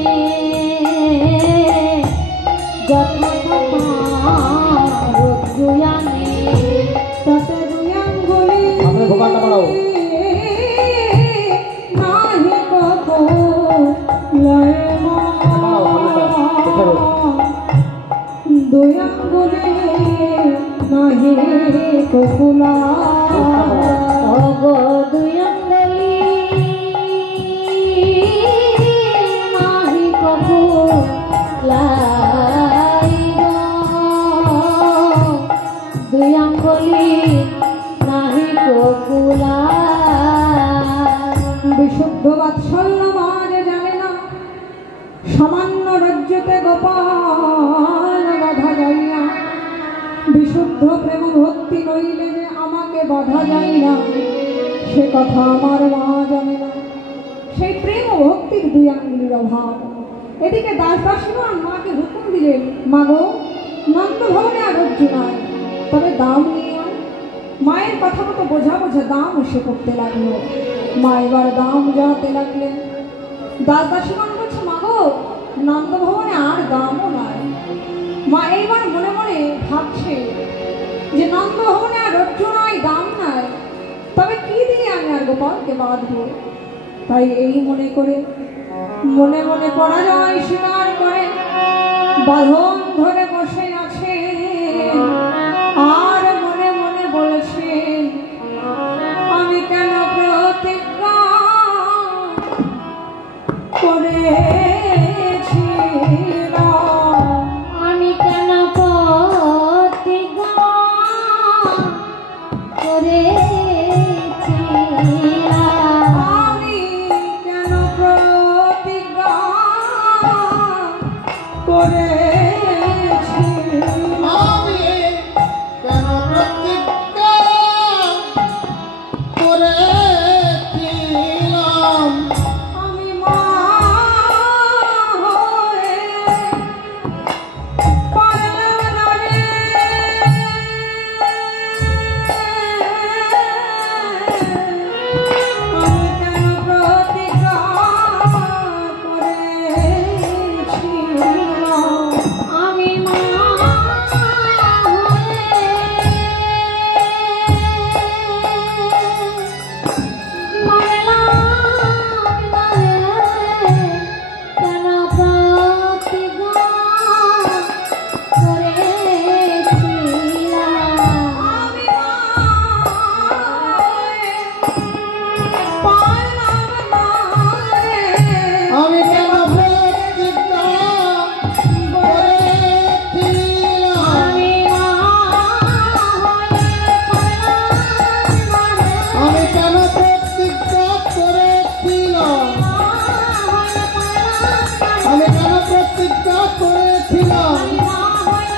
যত রজ্জুয়ানে তাতে দুই আঙ্গুলি আপনার ভোকালটা বাড়াও। নাহি কবো লয় মা। দুই আঙ্গুলি নাহি কবুলা। ওগো দুই আঙ্গুলি নাহি কবুলাই গো, দুই আঙ্গুলি নাহি কবুলাই। বিশুদ্ধ বাৎসল্য মাঝে জানে না, সামান্য রাজ্যতে গোপাল বাধা যায় না। বিশুদ্ধ প্রেম ভক্তি নইলে যে আমাকে বাধা যায় না, সে কথা আমার মা জানে না। সেই প্রেম ও ভক্তির দুই আঙ্গুলির অভাব। এদিকে দাসদাসীগণ মাকে হুকুম দিলেন, মা গো নন্দভবনে আর রজ্জু নাই, তবে দাম নিয়ে আয়। মায়ের কথা মতো বোঝা বোঝা দাম এসে পড়তে লাগলো। মা এবার দাম জানাতে লাগলেন। দাসদাসীগণ বলছে, মা গো নন্দভবনে আর দামও নাই। মা এইবার মনে মনে ভাবছে যে নন্দভবনে আর রজ্জু নাই, দাম নাই, তবে কি দিয়ে আমি আর গোপালকে বাঁধবো। তাই এই মনে করে মনে মনে পরাজয় স্বীকার করে বাঁধন ধরে বসে আছে, আর মনে মনে বলছেন, আমি কেন প্রতিজ্ঞা করেছিলাম, আমি কেন প্রতিজ্ঞা করেছিলাম, আমি কেন প্রতিজ্ঞা আমি কেন প্রতিজ্ঞা করেছিলাম আমি মা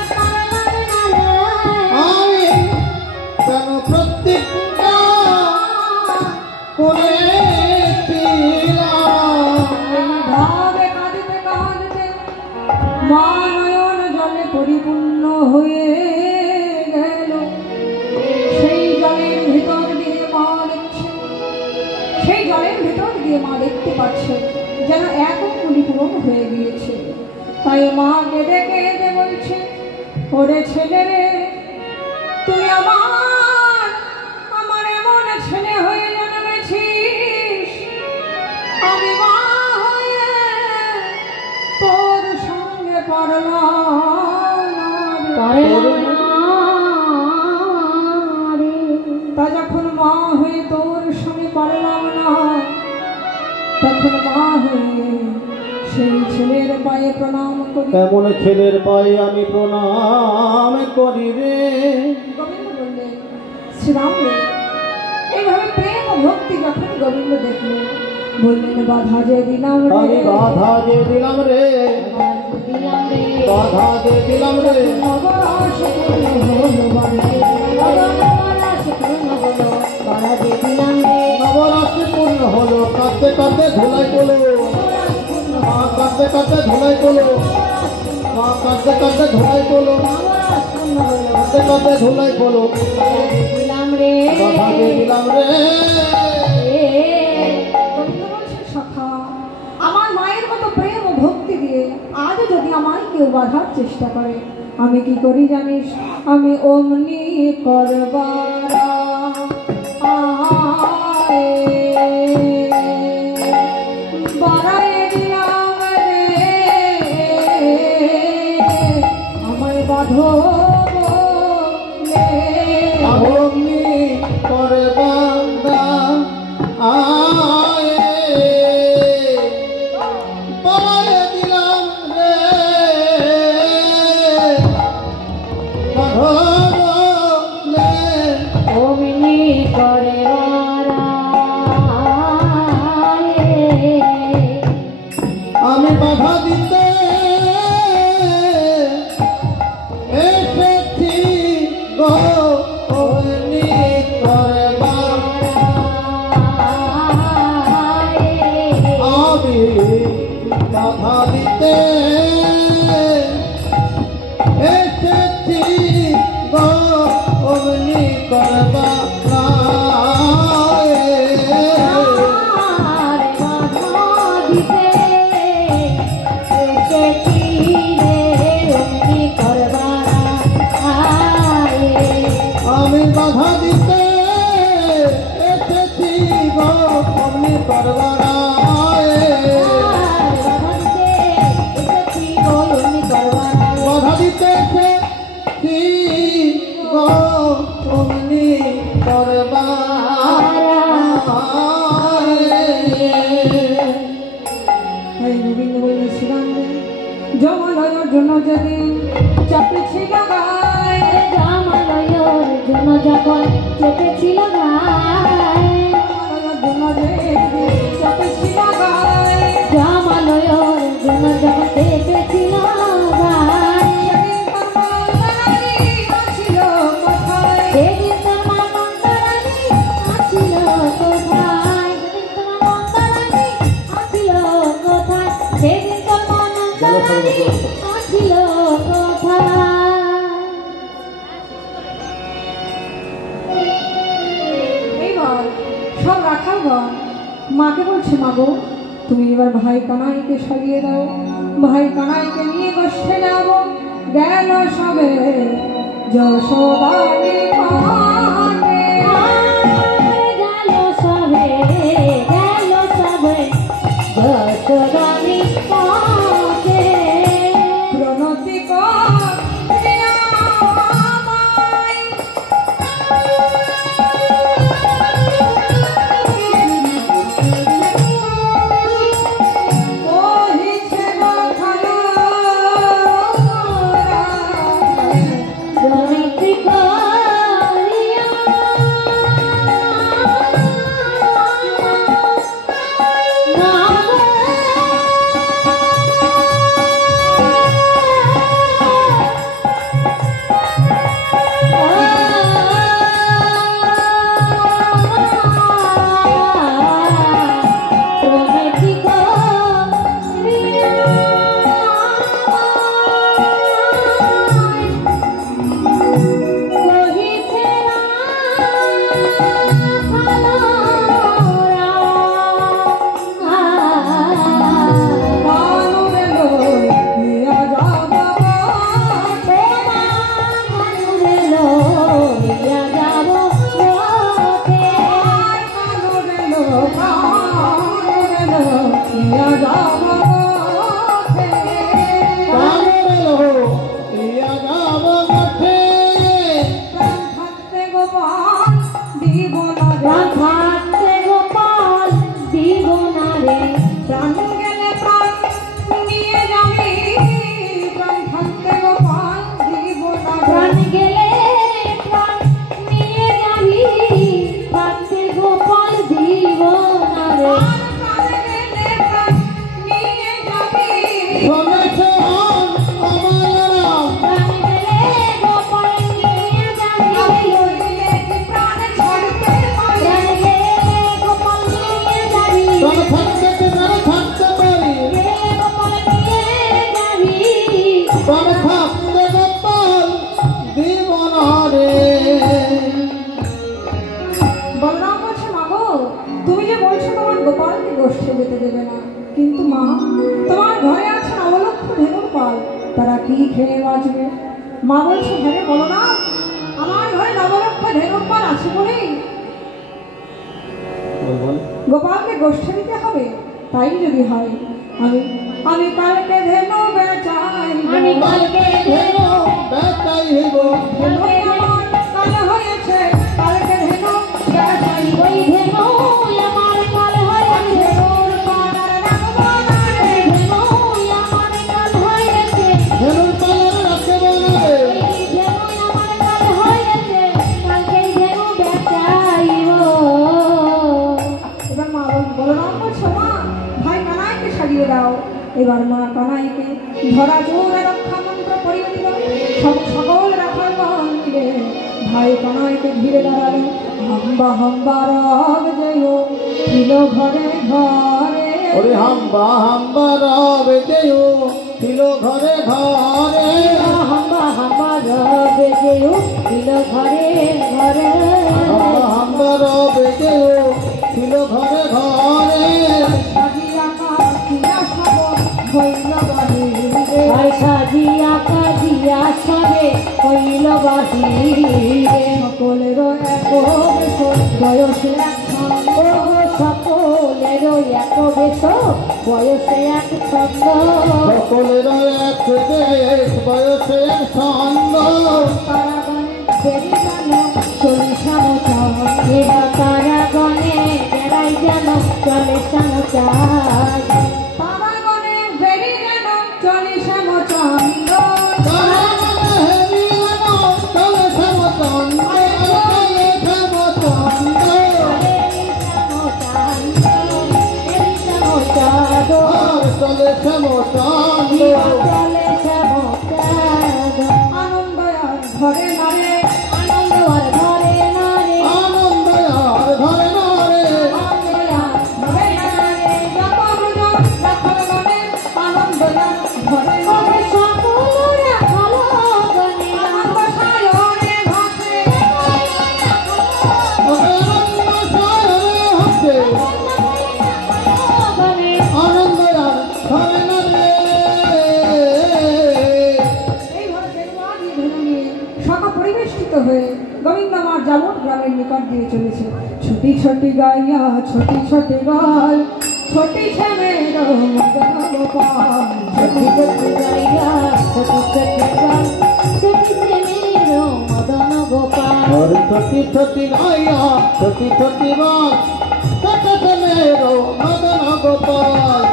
মা নয়ন জলে পরিপূর্ণ হয়ে গেল। সেই জলের ভিতর দিয়ে মা দেখছে, সেই জলের ভিতর দিয়ে মা দেখতে পাচ্ছে যেন এক পরিপূর্ণ হয়ে গিয়েছে। তাই মা কেঁদে কেঁদে বলছে, ওরে ছেলে রে, তুই আমার এমন ছেলে হয়ে জন্মেছিস, আমি মা হয়ে তোর সঙ্গে তা যখন মা হয়ে তোর সঙ্গে পারলাম না, তখন মা হয়ে সেই ছেলের পায়ে প্রণাম করি। এমন ছেলের পায়ে আমি প্রণাম করি রে। গোবিন্দ বললেন, শ্রীরাম রে, এইভাবে প্রেম ও ভক্তি যখন গোবিন্দ দেখলেন, বললেন, বাধা যে দিলাম আমি রে, বাধা যে দিলাম রে, বাধা যে দিলাম রে, নবরস পূর্ণ হলো বাধা যে নবরাত্রি পূর্ণ হলো, কাঁদতে কাঁদতে ধুলাই তোলো, মা কাঁদতে কাঁদতে ধুলাই তোলো, মা কাঁদতে কাঁদতে ধুলাই তোলো, কাঁদতে কাঁদতে ধুলাই তোলো, বাধা যে দিলাম রে। সখা, আমার মায়ের মতো প্রেম ও ভক্তি দিয়ে আজও যদি আমায় কেউ বাধার চেষ্টা করে, আমি কি করি জানিস? আমি অমনি করবার বাড়াই দিলাম রে, আমায় বাঁধো অমনি করবান্দা আয়ে বাড়াই দিলাম রে, বাঁধলে অমনি করে আমি বাধা দিতে এসেছি গো, অমনি করবা আমি বাধা দিতে এসেছি গো, অমনি করবা আমি বাধা দিতে এসেছি গো, অমনি করবারা বাধা দিতে এসেছি গো, অমনি করবা। গোবিন্দ বললেন, শ্রীরাম রে, জমালয়ের জন্য যেদিন চাপেছিল গায়ে, জামালয়ের জন্য যখন চেপেছিল গায়ে, চাপেছিল গায়ে, জামালয়ের জন্য যখন চেপেছিল গায়ে, সেদিন তোর মা মন্দারানী আছিল কোথায়? সেদিন তোমার মন্দারানী আছিল কোথায়? সেদিন তোমার মন্দারানী আছিল কোথায়? এইবার সব রাখালগণ মাকে বলছে, মাগো তুমি এবার ভাই কানাইকে সাজিয়ে দাও, ভাই কানাইকে নিয়ে গোষ্ঠে যাব। গেল সবে যশোদানি পানে, গেল সবে যশোদানি পানে। প্রণতি কর আমায়, কহিছে রাখাল প্রণতি করিয়া প্রণতি কহিছে কানুরে লইয়া যাব কানুরে লইয়া যাব থাকতে গোপাল দিব না রে, গোপাল দিব না রে, প্রাণ গেলে প্রাণ নিয়ে যাবি, প্রাণ থাকতে গোপাল দিব না রে। প্রাণ গেলে প্রাণ নিয়ে যাবি, থাকতে গোপাল দিব না রে। প্রাণ গেলে প্রাণ নিয়ে যাবি, প্রাণ গেলে গোপাল নিয়ে যাবি, আমি লইলে কি প্রাণ ছাড়তে পারি। প্রাণ গেলে গোপাল নিয়ে যাবি, গেলে গোপাল নিয়ে যাবি। বলরাম বলছে, মাগো তুমি যে বলছো তোমার গোপালকে গোষ্ঠে যেতে দেবে না, কিন্তু মা তোমার ঘরে আছে নবলক্ষ ধেনুর পাল, তারা কি খেয়ে বাঁচবে? মা বলছে, হ্যাঁ রে বলরাম, আমার ঘরে নবলক্ষ ধেনুর পাল আছে বলেই গোপালকে গোষ্ঠে দিতে হবে। তাই যদি হয় আমি আমি কালকে ধেনু বেচাই, আমি কালকে ধেনু আমার কাল হয়েছে, কালকে ধেনু বেচাই। ওই ধেনু আমার কাল হয়েছে, ধেনুর পাল আর রাখবো না রে, ধেনু আমার কাল হয়েছে, এই ধেনু আমার কাল হয়েছে, কালকে ধেনু বেচাইব। এবার মা বলরাম বলছো, মা ভাই কানাইকে সাজিয়ে দাও। এবার মা কানাইকে ধরা জোরে রক্ষা মন্ত্র পড়িয়ে দিল। সকল রাখালগণ মিলে ভাই কানাইকে ঘিরে দাঁড়ালো। হাম্বা হাম্বা রব জয় দিল ঘরে ঘরে, ওরে হাম্বা হাম্বা রব দেও দিল ঘরে ঘরে, হাম্বা হাম্বা রবে যেও দিল ঘরে ঘরে, হাম্বা হাম্বা রব দেও দিল ঘরে ঘরে। সাজিয়া কাজিয়া সব হইল বাহিরে, ভাই সাজিয়া কাজিয়া সবে হইল বাহিরে। সকলের এক বেশ বয়সে এক ছন্দ, সকলের এক বেশ বয়সে এক ছন্দ, সকলের এক দেশ বয়সে এক ছন্দ, কারাগারে বেরিয়ে গেল চল্লিশা মোচান। এরা কারাগণে বেড়াই যেন চলে সামচার, কারাগারে বেরিয়ে গেল চল্লিশা মোচান। কারাগারে হেরিয়ান চলে শ্যামচন্দ্র, চলে শ্যামচন্দ্র, আর চলে শ্যামচন্দ্র। আনন্দ আর ঘরে নারে, আনন্দ আর ঘরে নারে, আনন্দ আর ঘরে নারে, আনন্দ আর ঘরে নারে, জপমুজন রাখালগণে আনন্দ আর ঘরে নারে। সকলরা ভালো গণে আনন্দ সায়রে ভাসে, আনন্দ সায়রে জামট গ্রামের নিকট দিয়ে চলেছে। ছোটি ছোটি গাইয়া ছোটি ছোটি গাল, ছোটি শ্যামের মদন গোপাল। ছোটি ছোটি গাইয়া ছোটি ছোটি গাল, ছোটি শ্যামের মদন গোপাল। और छोटी छोटी गाया छोटी छोटी बात छोटे से मेरो मदन गोपाल।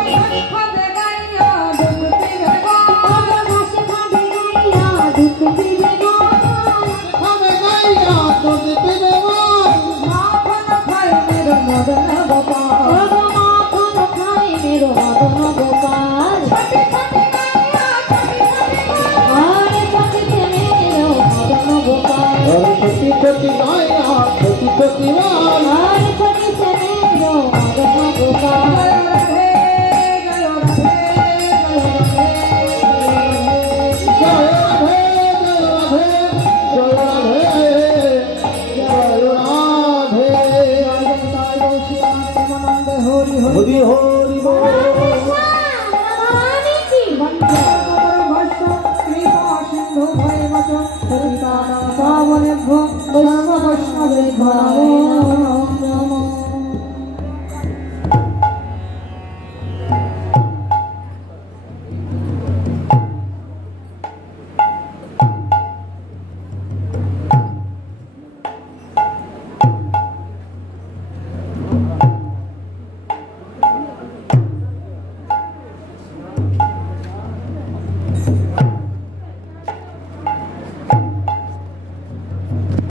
খাদে গাইয়া দুধ পিবে গাল, ঘাসে খাবে গাইয়া দুধ পিবে গাল। हमें गाया दूध पीने वाल। মাখন খাই মের মদন গোপাল। মাখন খায় মেরো মদন গোপাল। ছোটি ছোটি গাইয়া ছোটি ছোটি গাল, আর ছোটি শ্যামের মদন গোপাল। और छोटी छोटी गाया छोटी छोटी बात আর ছোটি শ্যামের মদন গোপাল। জয় রাধে জয় রাধে জয় রাধে। जय राधे जय राधे जय राधे। हरि हरि हरि बोल। वैष्णवे